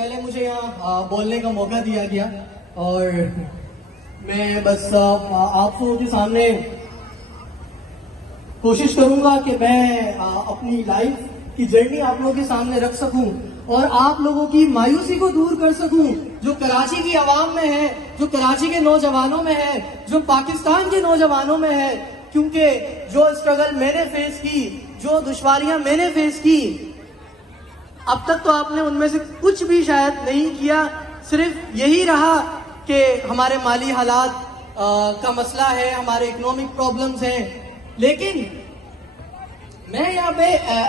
पहले मुझे यहाँ बोलने का मौका दिया गया और मैं बस आप लोगों के सामने कोशिश करूंगा कि मैं अपनी लाइफ की जर्नी आप लोगों के सामने रख सकूं और आप लोगों की मायूसी को दूर कर सकूं, जो कराची की आवाम में है, जो कराची के नौजवानों में है, जो पाकिस्तान के नौजवानों में है। क्योंकि जो स्ट्रगल मैंने फेस की, जो दुश्वारियां मैंने फेस की, अब तक तो आपने उनमें से कुछ भी शायद नहीं किया। सिर्फ यही रहा कि हमारे माली हालात का मसला है, हमारे इकोनॉमिक प्रॉब्लम्स हैं। लेकिन मैं यहाँ पे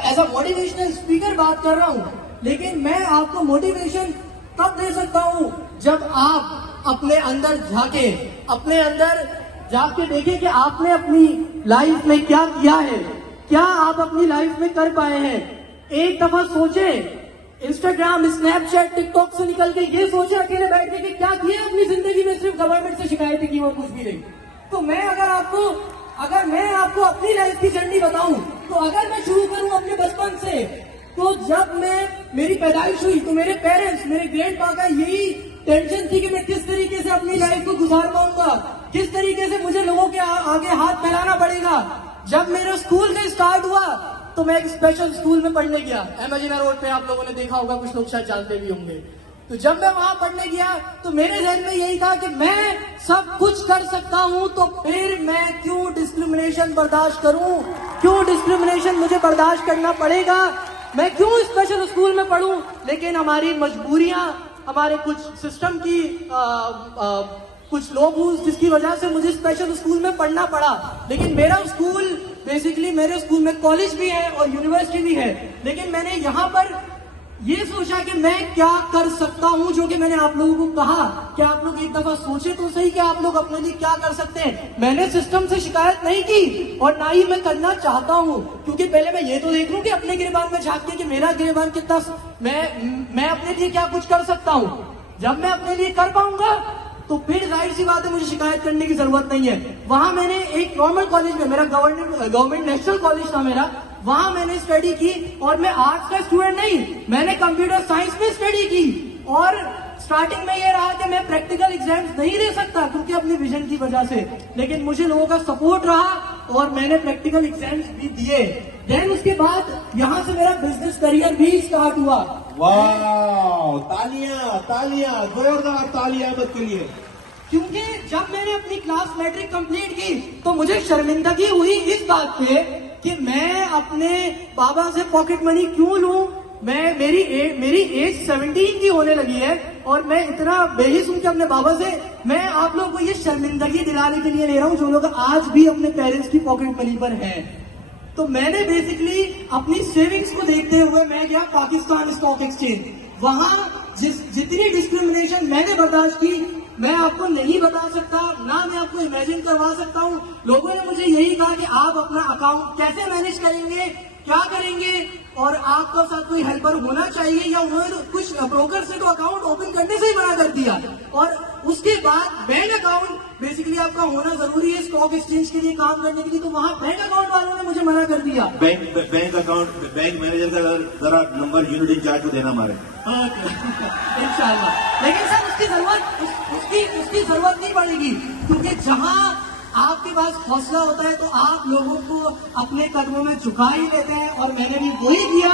एज अ मोटिवेशनल स्पीकर बात कर रहा हूँ, लेकिन मैं आपको मोटिवेशन तब दे सकता हूँ जब आप अपने अंदर झांके, अपने अंदर जाके देखें कि आपने अपनी लाइफ में क्या किया है, क्या आप अपनी लाइफ में कर पाए हैं। एक दफा सोचे, इंस्टाग्राम, स्नैपचैट, टिकटॉक से निकल के ये सोचे अकेले बैठ के कि क्या किया अपनी जिंदगी में, सिर्फ गवर्नमेंट से शिकायतें की और कुछ भी नहीं। तो मैं अगर मैं आपको अपनी लाइफ की जर्नी बताऊं, तो अगर मैं शुरू करूं अपने बचपन से, तो जब मेरी पैदाइश हुई तो मेरे पेरेंट्स, मेरे ग्रैंडपा का यही टेंशन थी कि मैं किस तरीके से अपनी लाइफ को गुजार पाऊंगा, किस तरीके से मुझे लोगों के आगे हाथ फैलाना पड़ेगा। जब मेरा स्कूल से स्टार्ट हुआ तो मैं एक स्पेशल स्कूल में पढ़ने गया, इमेजिना रोड पे, आप लोगों ने देखा होगा, कुछ लोग शायद जानते भी होंगे। तो जब मैं वहां पढ़ने गया तो मेरे जहन में यही था कि मैं सब कुछ कर सकता हूं, तो फिर मैं क्यों डिस्क्रिमिनेशन बर्दाश्त करूं, क्यों डिस्क्रिमिनेशन मुझे बर्दाश्त करना पड़ेगा, मैं क्यों स्पेशल स्कूल में पढ़ूं। लेकिन हमारी मजबूरियां, हमारे कुछ सिस्टम की कुछ लोग जिसकी वजह से मुझे स्पेशल स्कूल में पढ़ना पड़ा। लेकिन मेरा स्कूल बेसिकली, मेरे स्कूल में कॉलेज भी है और यूनिवर्सिटी भी है, लेकिन मैंने यहाँ पर ये सोचा कि मैं क्या कर सकता हूँ, जो कि मैंने आप लोगों को कहा कि आप लोग एक दफा सोचे तो सही कि आप लोग अपने लिए क्या कर सकते हैं। मैंने सिस्टम से शिकायत नहीं की और ना ही मैं करना चाहता हूँ, क्योंकि पहले मैं ये तो देख लूं कि अपने गिरबान में झांक के कि मेरा गिरबान कितना, मैं अपने लिए क्या कुछ कर सकता हूँ। जब मैं अपने लिए कर पाऊंगा तो फिर जाहिर सी बात है मुझे शिकायत करने की जरूरत नहीं है। वहां मैंने एक नॉर्मल कॉलेज में, मेरा गवर्नमेंट नेशनल कॉलेज था मेरा, वहां मैंने स्टडी की और मैं आर्ट्स का स्टूडेंट नहीं, मैंने कंप्यूटर साइंस में स्टडी की। और स्टार्टिंग में ये रहा कि मैं प्रैक्टिकल एग्जाम्स नहीं दे सकता क्योंकि अपनी विजन की वजह से, लेकिन मुझे लोगों का सपोर्ट रहा और मैंने प्रैक्टिकल एग्जाम्स भी दिए। देन उसके बाद यहाँ से मेरा बिजनेस करियर भी स्टार्ट हुआ। वाह, तालियां तालियां, जोरदार तालियां के लिए। क्योंकि जब मैंने अपनी क्लास मैट्रिक कंप्लीट की तो मुझे शर्मिंदगी हुई इस बात पे कि मैं अपने बाबा से पॉकेट मनी क्यों लूं। मेरी एज 17 की होने लगी है और मैं इतना बेहिस हूं कि अपने बाबा से, मैं आप लोगों को ये शर्मिंदगी दिलाने के लिए ले रहा हूं जो लोग आज भी अपने पेरेंट्स की पॉकेट मनी पर हैं। तो मैंने बेसिकली अपनी सेविंग्स को देखते हुए मैं गया पाकिस्तान स्टॉक एक्सचेंज। वहां जितनी डिस्क्रिमिनेशन मैंने बर्दाश्त की मैं आपको नहीं बता सकता, ना मैं आपको इमेजिन करवा सकता हूं। लोगों ने मुझे यही कहा कि आप अपना अकाउंट कैसे मैनेज करेंगे, क्या करेंगे, और आपके साथ कोई हेल्पर होना चाहिए, या उन्होंने कुछ ब्रोकर से तो अकाउंट ओपन करने से ही मना कर दिया। और उसके बाद बैंक अकाउंट बेसिकली आपका होना जरूरी है स्टॉक एक्सचेंज के लिए काम करने के लिए, तो वहां बैंक अकाउंट वालों ने मुझे मना कर दिया। बैंक अकाउंट, बैंक मैनेजर का जरा नंबर यूनिट इंचार्ज को देना हमारे इंशाल्लाह। लेकिन सर उसकी जरूरत नहीं पड़ेगी, क्योंकि जहां आपके पास हौसला होता है तो आप लोगों को अपने कदमों में झुका ही लेते हैं, और मैंने भी वही किया।